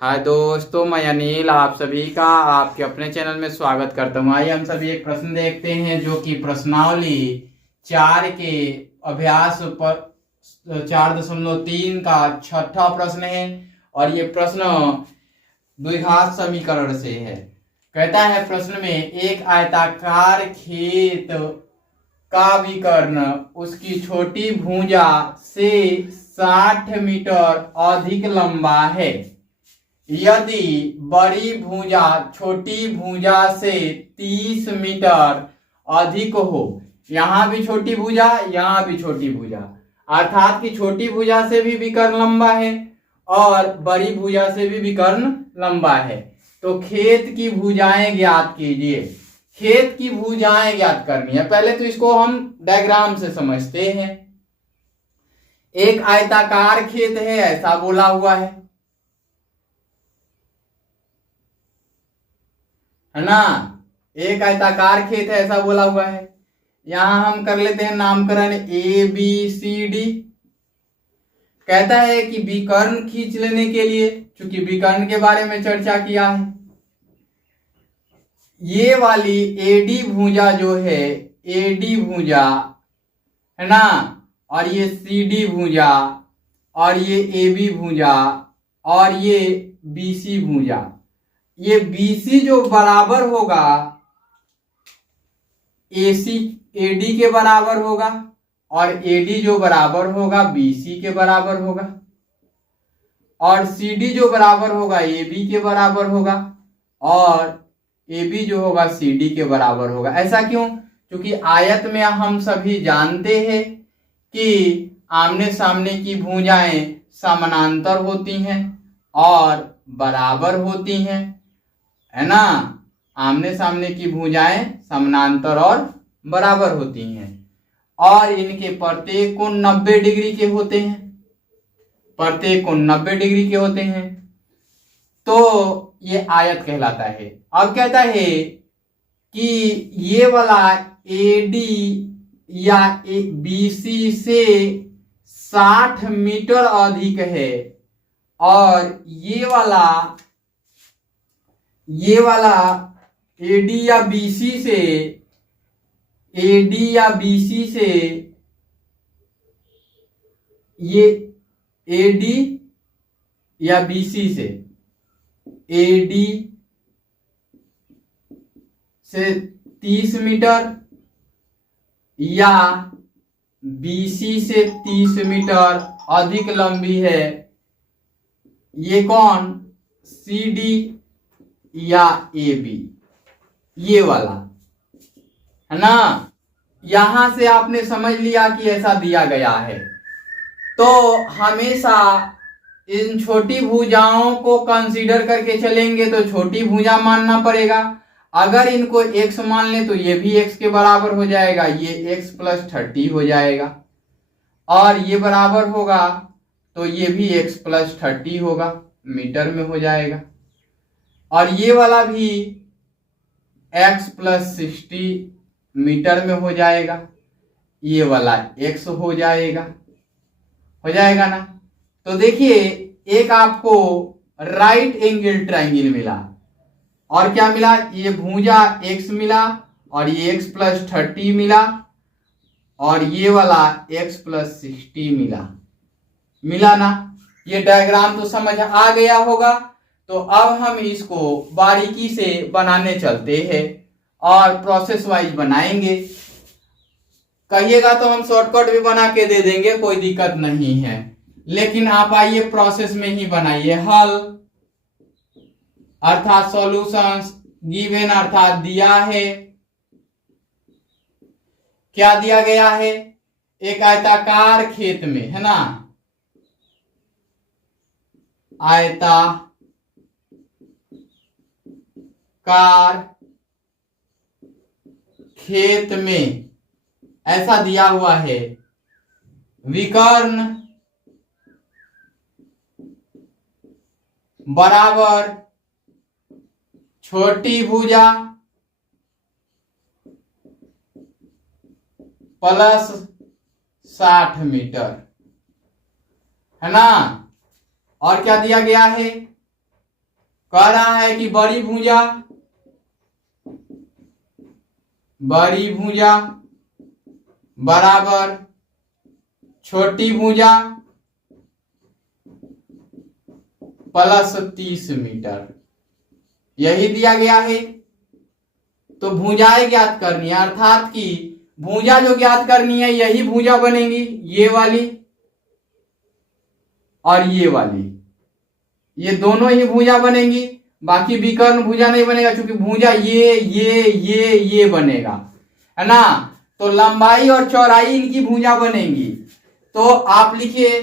हाय दोस्तों, मैं अनिल आप सभी का आपके अपने चैनल में स्वागत करता हूँ। आइए हम सभी एक प्रश्न देखते हैं जो कि प्रश्नावली 4 के अभ्यास पर 4.3 का छठा प्रश्न है और ये प्रश्न द्विघात समीकरण से है। कहता है प्रश्न में एक आयताकार खेत का विकर्ण उसकी छोटी भुजा से 60 मीटर अधिक लंबा है। यदि बड़ी भुजा छोटी भुजा से 30 मीटर अधिक हो, यहां भी छोटी भुजा यहां भी छोटी भुजा, अर्थात कि छोटी भुजा से भी विकर्ण लंबा है और बड़ी भुजा से भी विकर्ण लंबा है, तो खेत की भुजाएं ज्ञात कीजिए। खेत की भुजाएं ज्ञात करनी है। पहले तो इसको हम डायग्राम से समझते हैं। एक आयताकार खेत है ऐसा बोला हुआ है ना। एक आयताकार खेत है ऐसा बोला हुआ है। यहां हम कर लेते हैं नामकरण ABCD। कहता है कि विकर्ण खींच लेने के लिए, चूंकि विकर्ण के बारे में चर्चा किया है, ये वाली AD भुजा जो है, AD भुजा है ना, और ये CD भुजा और ये AB भुजा और ये BC भुजा, ये BC जो बराबर होगा AD के बराबर होगा और AD जो बराबर होगा BC के बराबर होगा और CD जो बराबर होगा AB के बराबर होगा और AB जो होगा CD के बराबर होगा। ऐसा क्यों? क्योंकि आयत में हम सभी जानते हैं कि आमने सामने की भुजाएं समानांतर होती हैं और बराबर होती हैं, है ना। आमने सामने की भुजाएं समानांतर और बराबर होती हैं और इनके प्रत्येक कोण 90 डिग्री के होते हैं। प्रत्येक कोण 90 डिग्री के होते हैं, तो ये आयत कहलाता है। अब कहता है कि ये वाला AD या BC से 60 मीटर अधिक है और ये वाला AD या BC से ये AD या BC से AD से 30 मीटर या BC से 30 मीटर अधिक लंबी है। ये कौन? CD या AB, ये वाला, है ना। यहां से आपने समझ लिया कि ऐसा दिया गया है, तो हमेशा इन छोटी भुजाओं को कंसीडर करके चलेंगे तो छोटी भुजा मानना पड़ेगा। अगर इनको x मान ले तो ये भी x के बराबर हो जाएगा, ये x + 30 हो जाएगा और ये बराबर होगा तो ये भी x + 30 होगा, मीटर में हो जाएगा और ये वाला भी x + 60 मीटर में हो जाएगा, ये वाला x हो जाएगा ना। तो देखिए एक आपको राइट एंगल ट्रायंगल मिला और क्या मिला? ये भुजा x मिला और ये x + 30 मिला और ये वाला x + 60 मिला ना। ये डायग्राम तो समझ आ गया होगा। तो अब हम इसको बारीकी से बनाने चलते हैं और प्रोसेस वाइज बनाएंगे। कहिएगा तो हम शॉर्टकट भी बना के दे देंगे, कोई दिक्कत नहीं है, लेकिन आप आइए प्रोसेस में ही बनाइए। हल अर्थात सॉल्यूशंस गिवन, अर्थात दिया है। क्या दिया गया है? एक आयताकार खेत में, है ना, आयताकार खेत में ऐसा दिया हुआ है, विकर्ण बराबर छोटी भुजा प्लस 60 मीटर, है ना। और क्या दिया गया है? कह रहा है कि बड़ी भुजा बराबर छोटी भुजा प्लस 30 मीटर, यही दिया गया है। तो भुजाएं ज्ञात करनी है, अर्थात कि भुजा जो ज्ञात करनी है यही भुजा बनेंगी, ये वाली और ये वाली, ये दोनों ही भुजा बनेंगी। बाकी विकर्ण भुजा नहीं बनेगा, क्योंकि भुजा ये बनेगा, है ना। तो लंबाई और चौड़ाई इनकी भुजा बनेंगी। तो आप लिखिए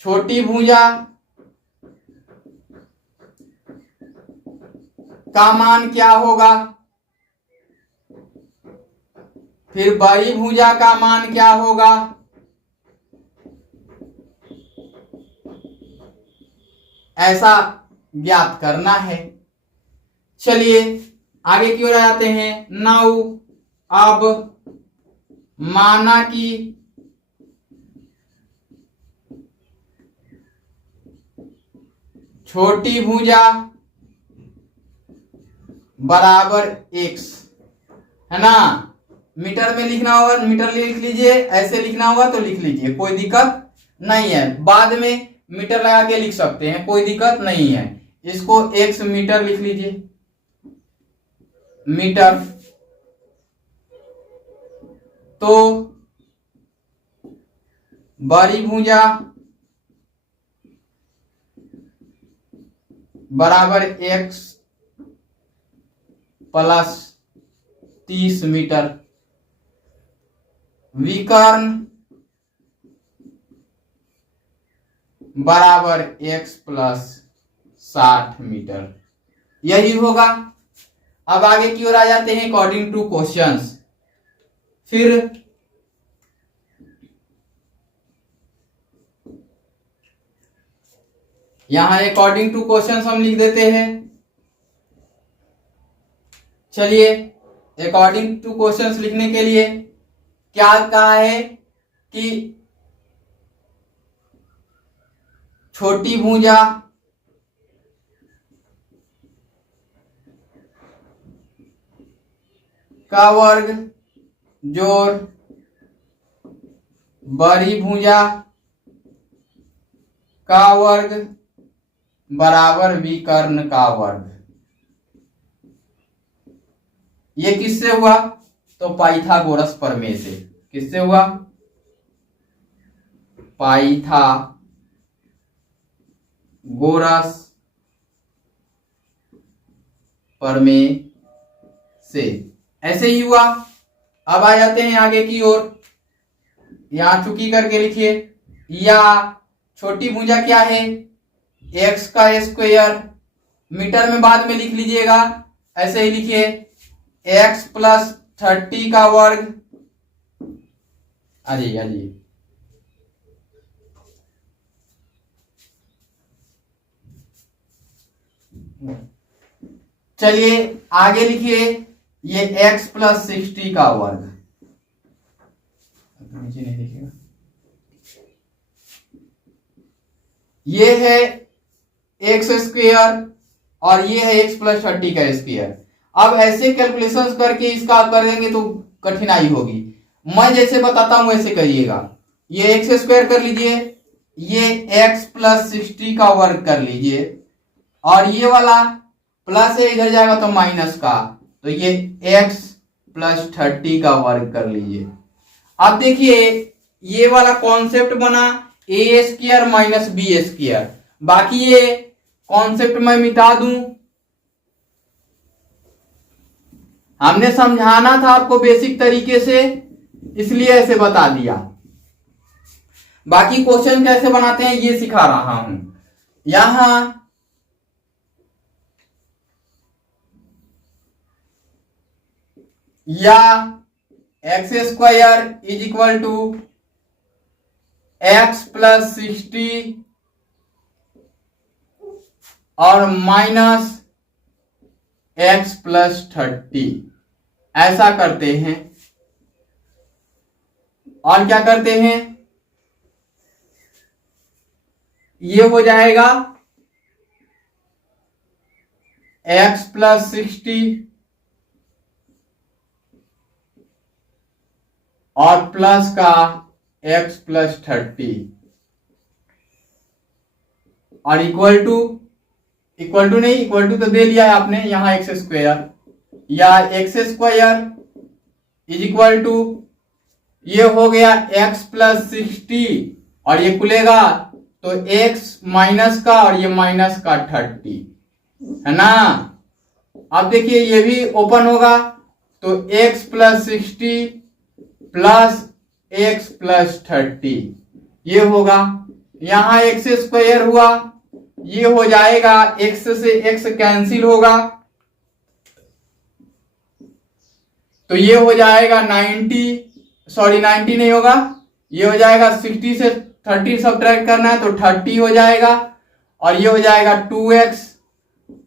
छोटी भुजा का मान क्या होगा, फिर बड़ी भुजा का मान क्या होगा, ऐसा ज्ञात करना है। चलिए आगे की ओर आते हैं। नाउ अब माना कि छोटी भुजा बराबर x, है ना। मीटर में लिखना होगा मीटर लिख लीजिए, ऐसे लिखना होगा तो लिख लीजिए, कोई दिक्कत नहीं है। बाद में मीटर लगा के लिख सकते हैं, कोई दिक्कत नहीं है। इसको x मीटर लिख लीजिए, मीटर। तो बड़ी भुजा बराबर x प्लस 30 मीटर, विकर्ण बराबर x प्लस 60 मीटर, यही होगा। अब आगे की ओर आ जाते हैं अकॉर्डिंग टू क्वेश्चंस। फिर यहां अकॉर्डिंग टू क्वेश्चंस हम लिख देते हैं। चलिए अकॉर्डिंग टू क्वेश्चंस लिखने के लिए क्या कहा है कि छोटी भुजा का वर्ग जोड़ बड़ी भुजा का वर्ग बराबर विकर्ण का वर्ग। ये किससे हुआ, तो पाइथागोरस प्रमेय से। किससे हुआ, पाइथागोरस प्रमेय से, ऐसे ही हुआ। अब आ जाते हैं आगे की ओर। यहां चुकी करके लिखिए, या छोटी भुजा क्या है, x का स्क्वायर, मीटर में बाद में लिख लीजिएगा, ऐसे ही लिखिए x प्लस 30 का वर्ग। अरे चलिए आगे लिखिए, ये x प्लस 60 का वर्ग, नीचे नहीं लिखिएगा। ये है एक्स स्क्वायर और ये है x प्लस 30 का स्क्वायर। अब ऐसे कैलकुलेशंस करके इसका आप कर देंगे तो कठिनाई होगी। मैं जैसे बताता हूं वैसे करिएगा। ये एक्स स्क्वायर कर लीजिए, ये x प्लस 60 का वर्ग कर लीजिए, और ये वाला प्लस है इधर जाएगा तो माइनस का, तो ये x प्लस 30 का वर्ग कर लीजिए। अब देखिए ये वाला कॉन्सेप्ट बना ए स्क्वायर माइनस बी स्क्वायर। बाकी ये कॉन्सेप्ट मैं मिटा दूं, हमने समझाना था आपको बेसिक तरीके से, इसलिए ऐसे बता दिया। बाकी क्वेश्चन कैसे बनाते हैं ये सिखा रहा हूं। यहां या x square is equal to x plus 60 और माइनस एक्स प्लस 30, ऐसा करते हैं। और क्या करते हैं, ये हो जाएगा एक्स प्लस 60 और प्लस का एक्स प्लस 30 और इक्वल टू नहीं, इक्वल टू तो दे लिया है आपने, यहां एक्स स्क्वायर या x square is equal to ये हो गया एक्स प्लस 60 और ये खुलेगा तो एक्स माइनस का और ये माइनस का 30 है ना। अब देखिए ये भी ओपन होगा तो x plus 60 plus x plus 30 ये होगा, यहां एक्स स्क्वायर हुआ, ये हो जाएगा x से x कैंसिल होगा तो ये हो जाएगा 90 नहीं होगा, ये हो जाएगा 60 से 30 सब्ट्रैक्ट करना है तो 30 हो जाएगा और ये हो जाएगा 2x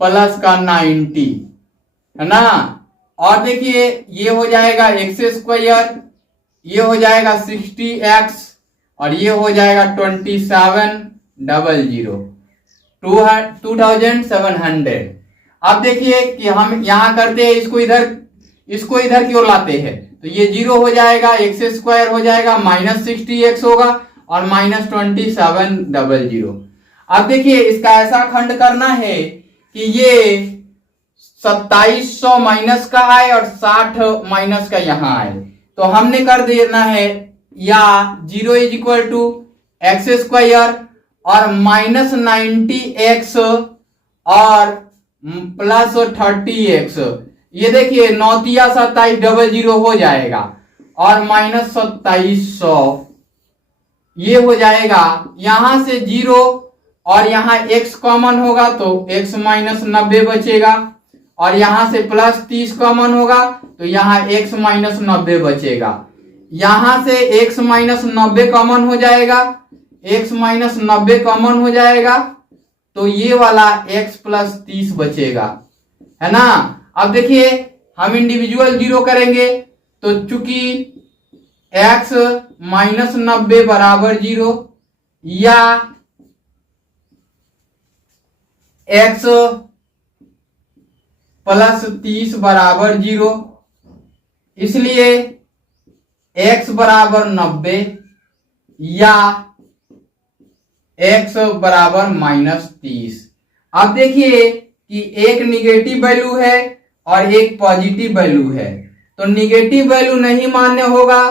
प्लस का 90 है ना। और देखिए ये हो जाएगा एक्स स्क्वायर, ये हो जाएगा 60x और ये हो जाएगा 2700। अब देखिए कि हम यहां करते हैं इसको इधर की ओर लाते हैं तो ये 0 हो जाएगा, एक्स स्क्वायर हो जाएगा, माइनस 60x होगा और माइनस 2700। अब देखिए इसका ऐसा खंड करना है कि ये 2700 माइनस का आए और 60 माइनस का यहां आए तो हमने कर देना है या 0 is equal to x square और माइनस 90x और प्लस 30x, ये देखिए 9×2700 हो जाएगा और माइनस 2700 ये हो जाएगा, यहां से 0 और यहां x कॉमन होगा तो x माइनस 90 बचेगा और यहां से प्लस 30 कॉमन होगा तो यहां x माइनस 90 बचेगा, यहां से x माइनस 90 कॉमन हो जाएगा, x माइनस 90 कॉमन हो जाएगा तो ये वाला x प्लस 30 बचेगा है ना। अब देखिए हम इंडिविजुअल 0 करेंगे तो चूंकि x माइनस 90 बराबर 0 या x प्लस 30 बराबर 0, इसलिए x बराबर 90 या x बराबर माइनस 30। अब देखिए कि एक निगेटिव वैल्यू है और एक पॉजिटिव वैल्यू है तो निगेटिव वैल्यू नहीं मान्य होगा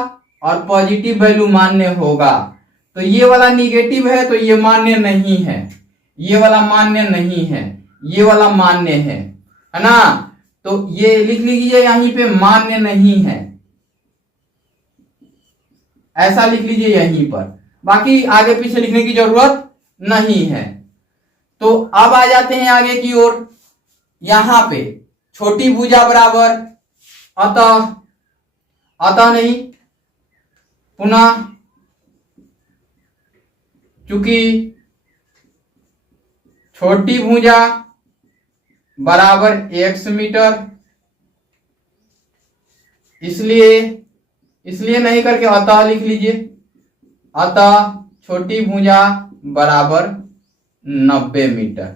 और पॉजिटिव वैल्यू मान्य होगा, तो ये वाला निगेटिव है तो ये मान्य नहीं है, ये वाला मान्य नहीं है, ये वाला मान्य है ना। तो ये लिख लीजिए यहीं पे मान्य नहीं है, ऐसा लिख लीजिए यहीं पर, बाकी आगे पीछे लिखने की जरूरत नहीं है। तो अब आ जाते हैं आगे की ओर, यहां पे छोटी भुजा बराबर अतः नहीं पुनः चूंकि छोटी भुजा बराबर x मीटर, इसलिए नहीं करके अतः लिख लीजिए, अतः छोटी भुजा बराबर 90 मीटर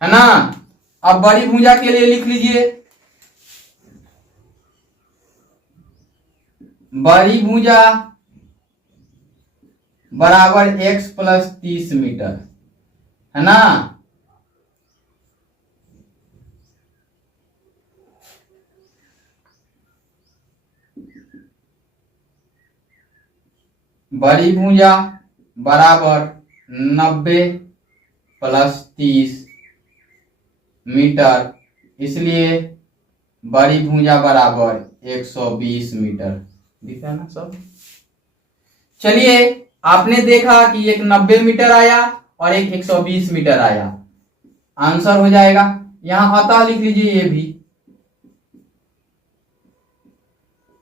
है ना। अब बड़ी भुजा के लिए लिख लीजिए, बड़ी भुजा बराबर x प्लस 30 मीटर है ना। बड़ी भुजा बराबर 90 प्लस 30 मीटर, इसलिए बड़ी भुजा बराबर 120 मीटर। दिखा ना सब। चलिए आपने देखा कि एक 90 मीटर आया और एक 120 मीटर आया, आंसर हो जाएगा। यहां अतः लिख लीजिए ये भी,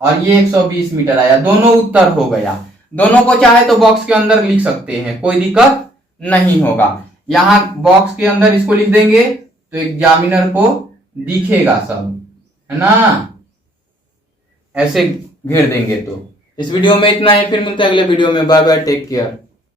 और ये 120 मीटर आया, दोनों उत्तर हो गया। दोनों को चाहे तो बॉक्स के अंदर लिख सकते हैं, कोई दिक्कत नहीं होगा। यहां बॉक्स के अंदर इसको लिख देंगे तो एग्जामिनर को दिखेगा सब, है ना, ऐसे घेर देंगे। तो इस वीडियो में इतना ही, फिर मिलते हैं अगले वीडियो में। Bye bye, take care.